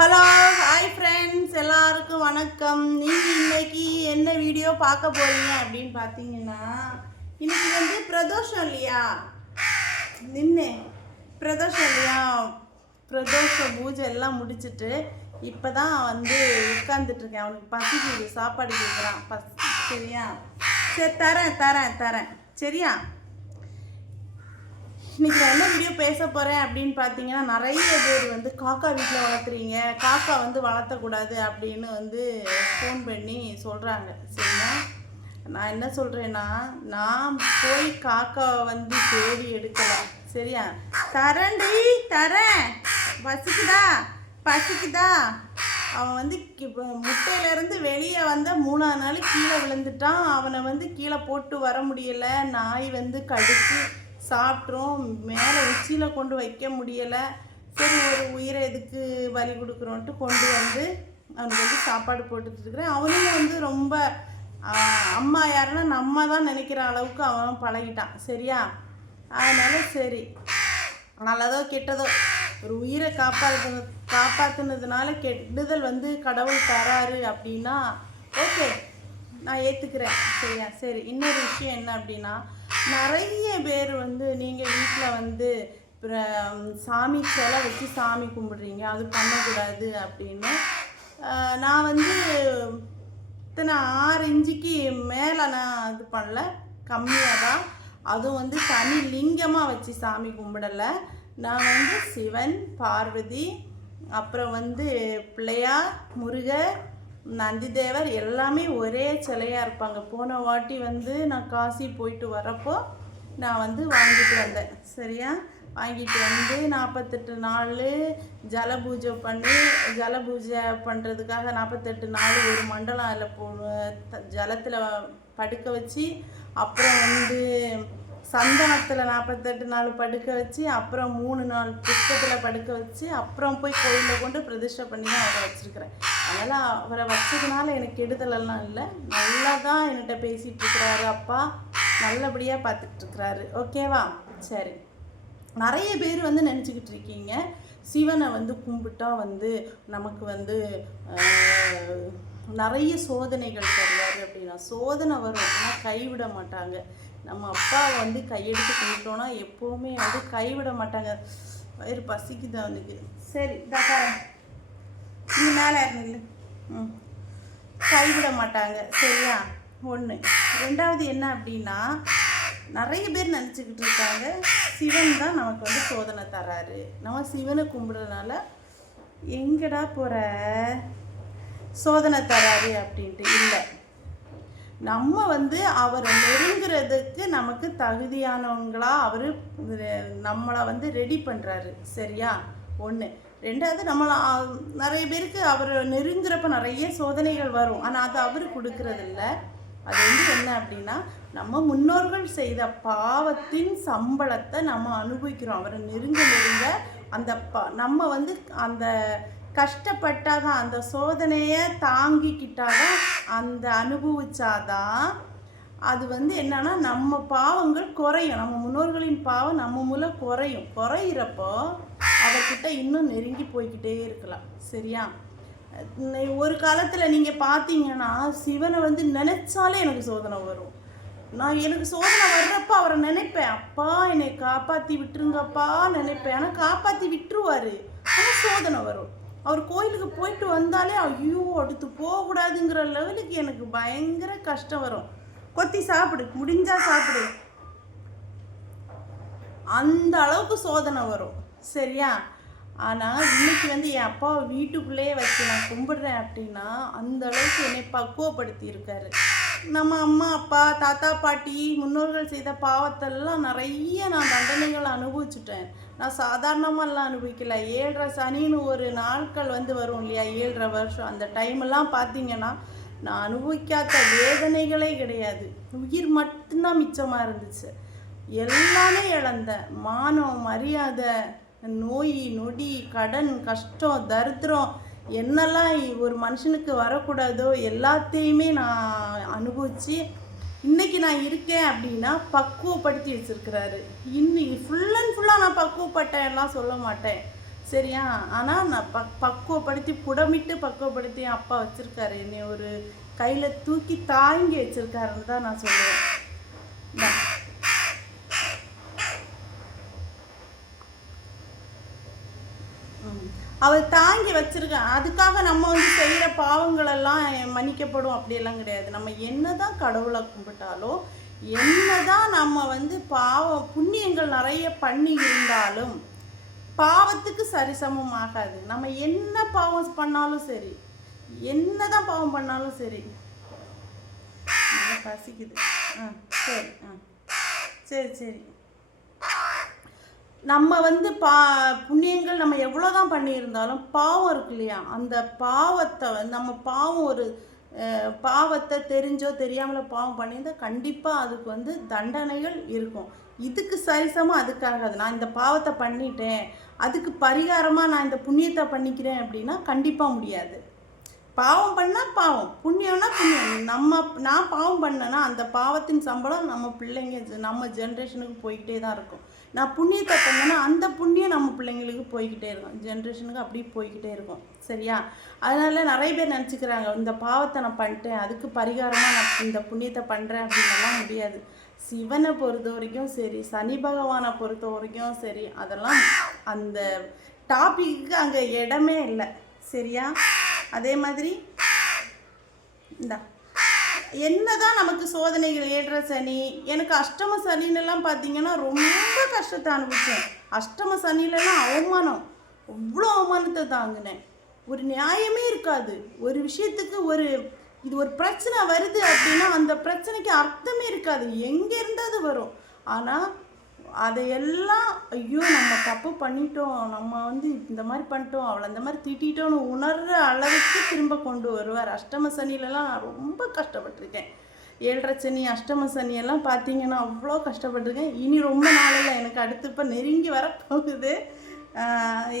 Hello hi friends, எல்லாருக்கும் வணக்கம். நீங்கள் இன்னைக்கு என்ன வீடியோ பார்க்க போகிறீங்க அப்படின்னு பார்த்தீங்கன்னா, இன்னைக்கு வந்து பிரதோஷம் இல்லையா, பிரதோஷம் இல்லையா, பிரதோஷ பூஜை எல்லாம் முடிச்சுட்டு இப்போ தான் வந்து உட்காந்துட்ருக்கேன். அவனுக்கு பசிக்குது, சாப்பாடு கேட்குறான். சரியா, சரி தரேன் சரியா. இன்றைக்கி நான் என்ன வீடியோ பேச போகிறேன் அப்படின்னு பார்த்தீங்கன்னா, நிறைய பேர் வந்து காக்கா வீட்டில் வளர்த்துறீங்க, காக்கா வந்து வளர்த்தக்கூடாது அப்படின்னு வந்து ஃபோன் பண்ணி சொல்கிறாங்க. சரியா, நான் என்ன சொல்கிறேன்னா, நான் போய் காக்காவை வந்து தேடி எடுக்கலை. சரியா, தரேன். பசிக்குதா. அவன் வந்து முட்டையிலேருந்து வெளியே வந்த 3ஆவது நாள் கீழே விழுந்துட்டான். அவனை வந்து கீழே போட்டு வர முடியலை. நாய் வந்து கடிச்சு சாப்பிட்றோம், மேலே உச்சியில் கொண்டு வைக்க முடியலை. சரி, ஒரு உயிரை எதுக்கு பலி கொடுக்குறோன்ட்டு கொண்டு வந்து அவனுக்கு வந்து சாப்பாடு போட்டுட்ருக்குறேன். அவனும் வந்து ரொம்ப அம்மா யாருன்னா நம்ம தான் நினைக்கிற அளவுக்கு அவன் பழகிட்டான். சரியா, அதனால சரி, நல்லதோ கெட்டதோ ஒரு உயிரை காப்பாற்றுனதுனால கெடுதல் வந்து கடவுள் தராரு அப்படின்னா ஓகே, நான் ஏற்றுக்கிறேன். சரியா, சரி. இன்னொரு விஷயம் என்ன அப்படின்னா, நிறைய பேர் வந்து நீங்கள் வீட்டில் வந்து சாமி சிலை வச்சு சாமி கும்பிடுறீங்க, அது பண்ணக்கூடாது அப்படின்னு. நான் வந்து இத்தனை 6 இன்ச்சுக்கு மேலே நான் இது பண்ணல, கம்மியாக தான். அதுவும் வந்து தனி லிங்கமாக வச்சு சாமி கும்பிடலை. நான் வந்து சிவன், பார்வதி, அப்புறம் வந்து பிள்ளையார், முருகர், நந்திதேவர் எல்லாமே ஒரே சிலையாக இருப்பாங்க. போன வாட்டி வந்து நான் காசி போயிட்டு வரப்போ நான் வந்து வாங்கிட்டு வந்தேன். சரியா, வாங்கிட்டு வந்து 48 நாள் ஜலபூஜை பண்ணுறதுக்காக 48 நாள் ஒரு மண்டலம் அதில் ஜலத்தில் படுக்க வச்சு, அப்புறம் வந்து சந்தனத்தில் 48 நாள் படுக்க வச்சு, அப்புறம் 3 நாள் புஷ்பத்தில் படுக்க வச்சு, அப்புறம் போய் கோயிலில் கொண்டு பிரதிஷ்டை பண்ணி தான் அவரை வச்சுருக்கிறேன். அதனால் அவரை வச்சதுனால எனக்கு கெடுதலெல்லாம் இல்லை, நல்லா தான் என்கிட்ட பேசிகிட்டு இருக்கிறாரு. அப்பா நல்லபடியாக பார்த்துட்ருக்குறாரு. ஓகேவா, சரி. நிறைய பேர் வந்து நினச்சிக்கிட்டு இருக்கீங்க, சிவனை வந்து கும்பிட்டா வந்து நமக்கு வந்து நிறைய சோதனைகள் தருவார் அப்படின்னா. சோதனை வரும் அப்படின்னா கைவிட மாட்டாங்க. நம்ம அப்பாவை வந்து கையெடுத்து கும்பிட்டோன்னா எப்போவுமே வந்து கைவிட மாட்டாங்க. வயிறு பசிக்குது அவனுக்கு. சரி, நீ மேலே இருந்தீங்க, கைவிட மாட்டாங்க. சரியா, ஒன்று. ரெண்டாவது என்ன அப்படின்னா, நிறைய பேர் நினச்சிக்கிட்டு இருக்காங்க சிவன் தான் நமக்கு வந்து சோதனை தராரு, நம்ம சிவனை கும்பிட்றதுனால எங்கடா போகிற சோதனை தராரு அப்படின்ட்டு. இல்லை, நம்ம வந்து அவரை நெருங்கிறதுக்கு நமக்கு தகுதியானவங்களா அவர் நம்மளை வந்து ரெடி பண்ணுறாரு. சரியா, ஒன்று. ரெண்டாவது, நம்மளை நிறைய பேருக்கு அவர் நெருங்குறப்ப நிறைய சோதனைகள் வரும், ஆனால் அது அவர் கொடுக்கறதில்ல. அது வந்து என்ன அப்படின்னா, நம்ம முன்னோர்கள் செய்த பாவத்தின் சம்பளத்தை நம்ம அனுபவிக்கிறோம். அவரை நெருங்க அந்த நம்ம வந்து அந்த கஷ்டப்பட்டாதான், அந்த சோதனையை தாங்கிக்கிட்டாதான், அந்த அனுபவிச்சாதான் அது வந்து என்னன்னா நம்ம பாவங்கள் குறையும். நம்ம முன்னோர்களின் பாவம் நம்ம மூலம் குறையிறப்போ அவர்கிட்ட இன்னும் நெருங்கி போய்கிட்டே இருக்கலாம். சரியா, ஒரு காலத்தில் நீங்கள் பார்த்தீங்கன்னா சிவனை வந்து நினைச்சாலே எனக்கு சோதனை வரும். எனக்கு சோதனை வர்றப்ப அவரை நினைப்பேன், அப்பா என்னை காப்பாற்றி விட்டுருங்கப்பா நினைப்பேன். ஆனால் காப்பாற்றி விட்டுருவார், ஆனால் சோதனை வரும். அவர் கோயிலுக்கு போயிட்டு வந்தாலே ஐயோ அடுத்து போகக்கூடாதுங்கிற லெவலுக்கு எனக்கு பயங்கர கஷ்டம் வரும். கொத்தி சாப்பிடு, முடிஞ்சா சாப்பிடு, அந்த அளவுக்கு சோதனை வரும். சரியா, ஆனால் இன்னைக்கு வந்து என் அப்பாவை வீட்டுக்குள்ளேயே வச்சு நான் கும்பிடுறேன் அப்படின்னா அந்த அளவுக்கு என்னை பக்குவப்படுத்தி இருக்காரு. நம்ம அம்மா அப்பா தாத்தா பாட்டி முன்னோர்கள் செய்த பாவத்தெல்லாம் நிறைய நான் தண்டனைகள் அனுபவிச்சுட்டேன். நான் சாதாரணமாகலாம் அனுபவிக்கல. 7.5 சனின்னு ஒரு நாட்கள் வந்து வரும் இல்லையா, 7.5 வருஷம். அந்த டைமெல்லாம் பார்த்தீங்கன்னா நான் அனுபவிக்காத வேதனைகளே கிடையாது. உயிர் மட்டும்தான் மிச்சமாக இருந்துச்சு. எல்லாமே இழந்தேன். மானம், மரியாதை, நோய் நொடி, கடன், கஷ்டம், தரித்திரம், என்னெல்லாம் ஒரு மனுஷனுக்கு வரக்கூடாதோ எல்லாத்தையுமே நான் அனுபவித்து இன்றைக்கி நான் இருக்கேன் அப்படின்னா பக்குவப்படுத்தி வச்சுருக்கிறாரு. இன்னைக்கு ஃபுல் அண்ட் ஃபுல்லாக நான் பக்குவப்பட்டேன் எல்லாம் சொல்ல மாட்டேன். சரியா? ஆனால் நான் பக்குவப்படுத்தி புடமிட்டு பக்குவப்படுத்தி அப்பா வச்சுருக்காரு. என்னை ஒரு கையில் தூக்கி தாங்கி வச்சுருக்காருன்னு தான் நான் சொல்லுவேன். அவர் தாங்கி வச்சிருக்கேன். அதுக்காக நம்ம வந்து செய்கிற பாவங்கள் எல்லாம் மன்னிக்கப்படும் அப்படியெல்லாம் கிடையாது. நம்ம என்னதான் கடவுளை கும்பிட்டாலும், என்னதான் நம்ம வந்து புண்ணியங்கள் நிறைய பண்ணி இருந்தாலும் பாவத்துக்கு சரிசமம் ஆகாது. நம்ம என்ன பாவம் பண்ணாலும் சரி, என்னதான் பாவம் பண்ணாலும் சரி. பசிக்குது. சரி சரி சரி. நம்ம வந்து புண்ணியங்கள் நம்ம எவ்வளோதான் பண்ணியிருந்தாலும் பாவம் இருக்கு இல்லையா, அந்த பாவத்தை வந்து நம்ம ஒரு பாவத்தை தெரிஞ்சோ தெரியாமலோ பாவம் பண்ணியிருந்தால் கண்டிப்பாக அதுக்கு வந்து தண்டனைகள் இருக்கும். இதுக்கு சரிசமாக அதுக்காகாது. நான் இந்த பாவத்தை பண்ணிட்டேன், அதுக்கு பரிகாரமாக நான் இந்த புண்ணியத்தை பண்ணிக்கிறேன் அப்படின்னா கண்டிப்பாக முடியாது. பாவம் பண்ணால் பாவம், புண்ணியம்னா புண்ணியம். நான் பாவம் பண்ணேன்னா அந்த பாவத்தின் சம்பளம் நம்ம பிள்ளைங்க நம்ம ஜென்ரேஷனுக்கு போய்கிட்டே தான் இருக்கும். நான் புண்ணியத்தை பண்ணேன்னா அந்த புண்ணியம் நம்ம பிள்ளைங்களுக்கு போய்கிட்டே இருக்கும், ஜென்ரேஷனுக்கு அப்படி போய்கிட்டே இருக்கும். சரியா? அதனால நிறைய பேர் நினச்சிக்கிறாங்க இந்த பாவத்தை நான் பண்ணிட்டேன் அதுக்கு பரிகாரமாக நான் இந்த புண்ணியத்தை பண்ணுறேன் அப்படின்னலாம் முடியாது. சிவனை பொறுத்த வரைக்கும் சரி, சனி பகவானை பொறுத்த வரைக்கும் சரி, அதெல்லாம் அந்த டாபிக்கு அங்கே இடமே இல்லை. சரியா? அதே மாதிரி என்னதான் நமக்கு சோதனைகள் ஏற்ற சனி, எனக்கு அஷ்டம சனின்னெல்லாம் பார்த்தீங்கன்னா ரொம்ப கஷ்டத்தை அனுபவிச்சேன். அஷ்டம சனிலெல்லாம் அவமானம், அவ்வளோ அவமானத்தை தாங்கினேன். ஒரு நியாயமே இருக்காது. ஒரு விஷயத்துக்கு இது ஒரு பிரச்சனை வருது அப்படின்னா அந்த பிரச்சனைக்கு அர்த்தமே இருக்காது, எங்கேருந்து அது வரும். ஆனால் அதையெல்லாம் ஐயோ நம்ம தப்பு பண்ணிட்டோம், நம்ம வந்து இந்த மாதிரி பண்ணிட்டோம், அவளை அந்த மாதிரி திட்டோன்னு உணர்கிற அளவுக்கு திரும்ப கொண்டு வருவார். அஷ்டம சனிலெலாம் நான் ரொம்ப கஷ்டப்பட்டிருக்கேன். 7.5 சனி அஷ்டம சனியெல்லாம் பார்த்தீங்கன்னா அவ்வளோ கஷ்டப்பட்டிருக்கேன். இனி ரொம்ப நாளில் எனக்கு அடுத்து இப்போ நெருங்கி வரப்போகுது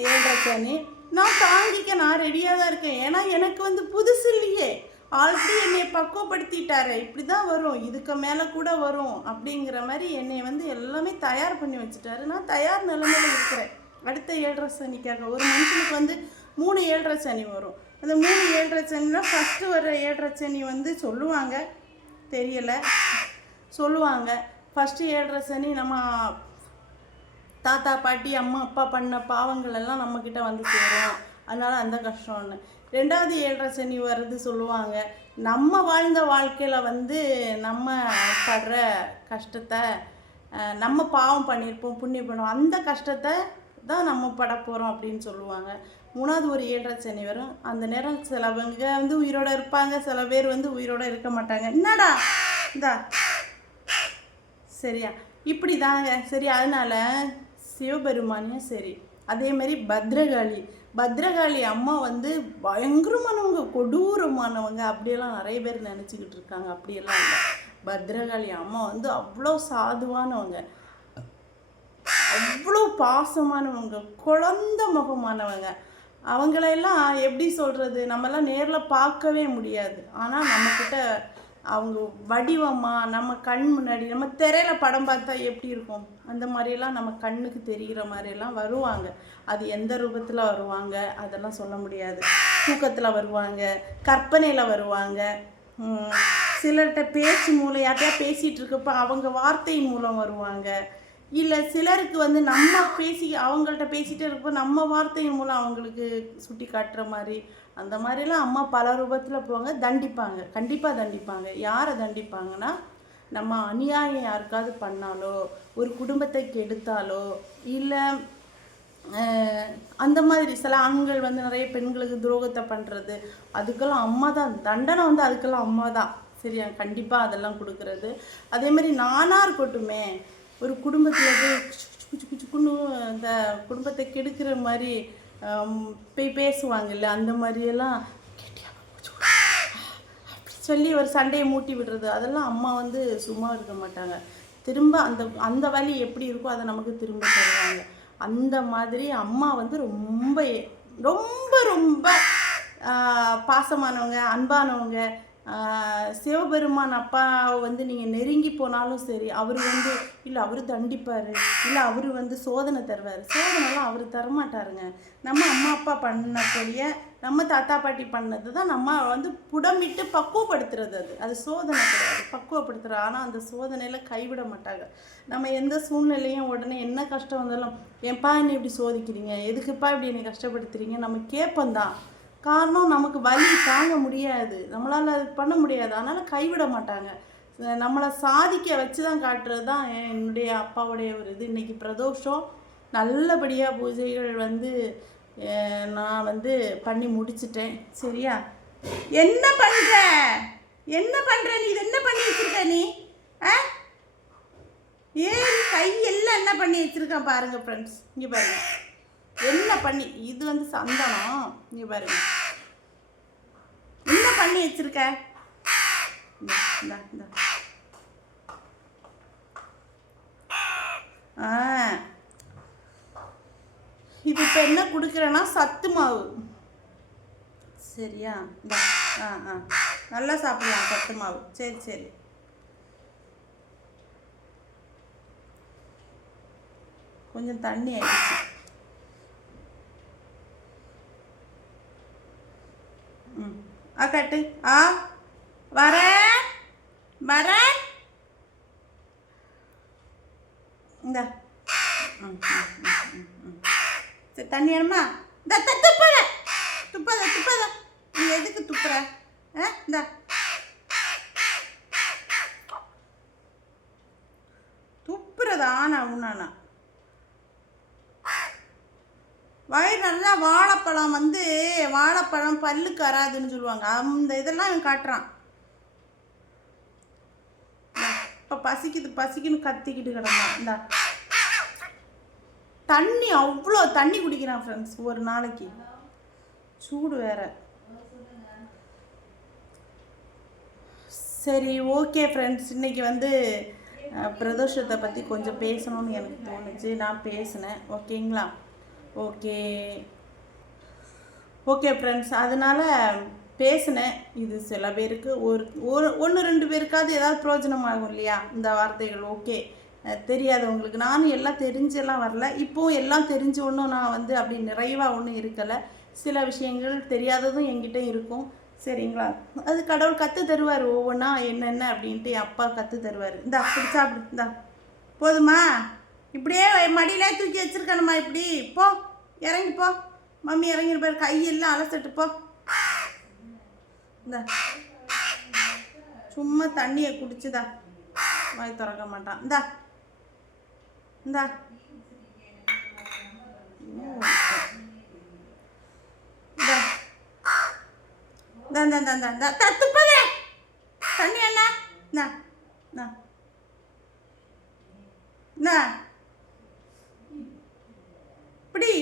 7.5 சனி. நான் தாங்கிக்க நான் ரெடியாக தான் இருக்கேன். ஏன்னா எனக்கு வந்து புதுசு இல்லையே, ஆல்ரெடி என்னை பக்குவப்படுத்திட்டாரு. இப்படி தான் வரும், இதுக்கு மேலே கூட வரும் அப்படிங்கிற மாதிரி என்னை வந்து எல்லாமே தயார் பண்ணி வச்சுட்டாரு. நான் தயார் நிலைமையில் இருக்கிறேன் அடுத்த 7.5 சனிக்காக. ஒரு மனுஷனுக்கு வந்து 3 7.5 சனி வரும். அந்த 3 7.5 சனினா ஃபஸ்ட்டு வர 7.5 சனி வந்து சொல்லுவாங்க, தெரியலை, சொல்லுவாங்க. ஃபஸ்ட்டு 7.5 சனி நம்ம தாத்தா பாட்டி அம்மா அப்பா பண்ண பாவங்கள் எல்லாம் நம்மக்கிட்ட வந்து சேரும், அதனால் அந்த கஷ்டம்னு. 2வது 7.5 சனி வருது சொல்லுவாங்க. நம்ம வாழ்ந்த வாழ்க்கையில் வந்து நம்ம படுற கஷ்டத்தை, நம்ம பாவம் பண்ணியிருப்போம் புண்ணியம் பண்ணுவோம், அந்த கஷ்டத்தை தான் நம்ம பட போகிறோம் அப்படின்னு சொல்லுவாங்க. 3வது ஒரு 7.5 சனி வரும். அந்த நேரம் சிலவங்க வந்து உயிரோடு இருப்பாங்க, சில பேர் வந்து உயிரோடு இருக்க மாட்டாங்க. என்னடா இந்தா சரியா? இப்படி தாங்க. சரி, அதனால் சிவபெருமானியும் சரி, அதேமாரி பத்ரகாளி அம்மா வந்து பயங்கரமானவங்க, கொடூரமானவங்க அப்படியெல்லாம் நிறைய பேர் நினச்சிக்கிட்டு இருக்காங்க. அப்படியெல்லாம் இல்லை. பத்ரகாளி அம்மா வந்து அவ்வளோ சாதுவானவங்க, அவ்வளோ பாசமானவங்க, குழந்த முகமானவங்க. அவங்களெல்லாம் எப்படி சொல்கிறது, நம்மெல்லாம் நேரில் பார்க்கவே முடியாது. ஆனால் நம்மக்கிட்ட அவங்க வடிவமாக நம்ம கண் முன்னாடி நம்ம திரையில் படம் பார்த்தா எப்படி இருக்கும் அந்த மாதிரியெல்லாம் நம்ம கண்ணுக்கு தெரிகிற மாதிரியெல்லாம் வருவாங்க. அது எந்த ரூபத்தில் வருவாங்க அதெல்லாம் சொல்ல முடியாது. தூக்கத்தில் வருவாங்க, கற்பனையில் வருவாங்க, சிலர்கிட்ட பேச்சு மூலம் யார்கிட்டயா பேசிகிட்டு இருக்கப்போ அவங்க வார்த்தையின் மூலம் வருவாங்க. இல்லை சிலருக்கு வந்து நம்ம அவங்கள்ட்ட பேசிகிட்டே இருக்கப்போ நம்ம வார்த்தையின் மூலம் அவங்களுக்கு சுட்டி காட்டுற மாதிரி, அந்த மாதிரிலாம் அம்மா பல ரூபத்தில் போவாங்க. தண்டிப்பாங்க, கண்டிப்பாக தண்டிப்பாங்க. யாரை தண்டிப்பாங்கன்னா, நம்ம அநியாயம் யாருக்காவது பண்ணாலோ, ஒரு குடும்பத்தை கெடுத்தாலோ, இல்லை அந்த மாதிரி சில ஆண்கள் வந்து நிறைய பெண்களுக்கு துரோகத்தை பண்ணுறது, அதுக்கெல்லாம் அம்மா தான் தண்டனை, வந்து அதுக்கெல்லாம் அம்மா தான். சரியா? கண்டிப்பாக அதெல்லாம் கொடுக்குறது. அதேமாதிரி நானாக இருக்கட்டுமே, ஒரு குடும்பத்தில் போய் குச்சுக்குன்னு இந்த குடும்பத்தை கெடுக்கிற மாதிரி போய் பேசுவாங்கல்ல, அந்த மாதிரியெல்லாம் அப்படி சொல்லி ஒரு சண்டையை மூட்டி விடுறது, அதெல்லாம் அம்மா வந்து சும்மா இருக்க மாட்டாங்க. திரும்ப அந்த வலி எப்படி இருக்கோ அதை நமக்கு திரும்ப தருவாங்க. அந்த மாதிரி அம்மா வந்து ரொம்ப ரொம்ப ரொம்ப பாசமானவங்க, அன்பானவங்க. சிவபெருமான் அப்பாவை வந்து நீங்கள் நெருங்கி போனாலும் சரி, அவர் வந்து இல்லை அவர் தண்டிப்பார், இல்லை அவர் வந்து சோதனை தருவார். சோதனைலாம் அவர் தரமாட்டாருங்க. நம்ம அம்மா அப்பா பண்ணக்கூடிய, நம்ம தாத்தா பாட்டி பண்ணது தான் நம்ம வந்து புடமிட்டு பக்குவப்படுத்துறது. அது சோதனை கிடையாது, பக்குவப்படுத்துறது. ஆனால் அந்த சோதனையில் கைவிட மாட்டாங்க. நம்ம எந்த சூழ்நிலையும் உடனே என்ன கஷ்டம் வந்தாலும், ஏன்ப்பா என்னை இப்படி சோதிக்கிறீங்க, எதுக்குப்பா இப்படி என்னை கஷ்டப்படுத்துறீங்க நம்ம கேட்பந்தான். காரணம் நமக்கு வலி தாங்க முடியாது, நம்மளால் அது பண்ண முடியாது. அதனால் கைவிட மாட்டாங்க. நம்மளை சாதிக்க வச்சு தான் காட்டுறது தான் என்னுடைய அப்பாவுடைய ஒரு இது. இன்றைக்கி பிரதோஷம், நல்லபடியாக பூஜைகள் வந்து நான் வந்து பண்ணி முடிச்சிட்டேன். சரியா? என்ன பண்ணுற என்ன பண்ணுற நீ? இது என்ன பண்ணி வச்சுருக்க நீ? ஏன் கையெல்லாம் என்ன பண்ணி வச்சுருக்கேன் பாருங்கள் ஃப்ரெண்ட்ஸ். இங்கே பாருங்கள் என்ன பண்ணி, இது வந்து சந்தனம். இங்கே பாருங்கள் என்ன பண்ணி வச்சுருக்க. இது இப்போ என்ன கொடுக்குறேன்னா சத்து மாவு. சரியா? நல்லா சாப்பிடலாம் சத்து மாவு. சரி சரி. கொஞ்சம் தண்ணி ஆயிடுச்சு. கட்டு. வரேன் வரேன். இந்த சரி தண்ணி வேணுமா? இந்த துப்பாத துப்பாத துப்பாத. நீ எதுக்கு துப்புற? இந்த துப்புறதா? நான் உண்ணானா வயிறு நல்லா வாழைப்பழம் வந்து வாழைப்பழம் பல்லுக்கு வராதுன்னு சொல்லுவாங்க. அந்த இதெல்லாம் இவன் காட்டுறான். இப்போ பசிக்குது பசிக்குன்னு கத்திக்கிட்டு கிடந்தான். இந்த தண்ணி அவ்வளோ தண்ணி குடிக்கிறான் ஃப்ரெண்ட்ஸ் ஒரு நாளைக்கு. சூடு வேற. சரி ஓகே ஃப்ரெண்ட்ஸ், இன்றைக்கி வந்து பிரதோஷத்தை பற்றி கொஞ்சம் பேசணும்னு எனக்கு தோணுச்சு, நான் பேசினேன். ஓகேங்களா? ஓகே ஃப்ரெண்ட்ஸ், அதனால் பேசினேன். இது சில பேருக்கு ஒன்று ரெண்டு பேருக்காவது ஏதாவது பிரயோஜனமாகும் இல்லையா இந்த வார்த்தைகள். ஓகே, தெரியாதவங்களுக்கு. நானும் எல்லாம் தெரிஞ்செல்லாம் வரல, இப்போவும் எல்லாம் தெரிஞ்ச ஒன்றும் நான் வந்து அப்படி நிறைவாக ஒன்றும் இருக்கலை. சில விஷயங்கள் தெரியாததும் என்கிட்ட இருக்கும். சரிங்களா? அது கடவுள் கற்று தருவார் ஒவ்வொன்றா என்னென்ன அப்படின்ட்டு. என் அப்பா கற்று தருவார். இந்தா அப்படி சாப்பிடு. இந்தா போதுமா? இப்படியே மடியிலே தூக்கி வச்சுருக்கணுமா? இப்படி போ, இறங்கி போ. மம்மி இறங்கிருப்பார், கையெல்லாம் அலசிட்டு போ. இந்த சும்மா தண்ணியை குடிச்சுதா வாய் திறக்க மாட்டான். இந்தா இந்தா துப்பதே தண்ணி என்ன இப்படி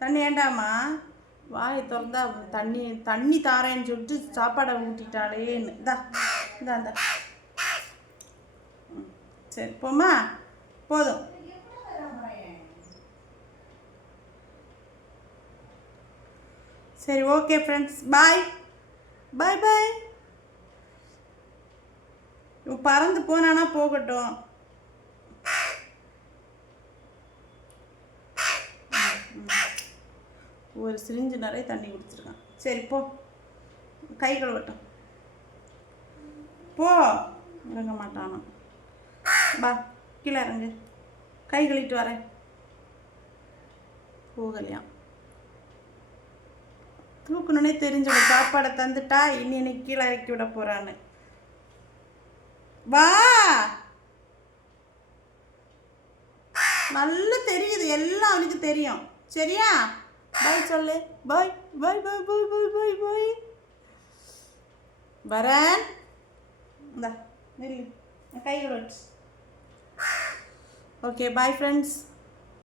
தண்ணி ஏண்டாமா? வாயை திறந்தா தண்ணி தாரேன்னு சொல்லிட்டு சாப்பாடை ஊட்டிட்டாளேன்னு. இந்தா சரி போமா, போதும். சரி ஓகே ஃப்ரெண்ட்ஸ், பாய் பாய் பாய். பறந்து போனானா போகட்டும். ஒரு சிரிஞ்சு நிறைய தண்ணி குடிச்சிருக்கான். சரி போ, கை கழுவட்டும். போ, இறங்க மாட்டானோ. பா கீழே இறங்கு, கை கழுவிட்டு வரேன். போகலையாம். தூக்கணுன்னே தெரிஞ்சோட சாப்பாடை தந்துட்டா இன்னி கீழே இறக்கி விட போகிறான்னு. வா, நல்லா தெரியுது, எல்லாம் அவனுக்கு தெரியும். சரியா? பாய் சொல்லு. பாய் பாய் பாய் பாய் பாய் பாய் பாய். வரேன். இந்தா நில்லு, கைகள் வச்சு. Okay bye friends.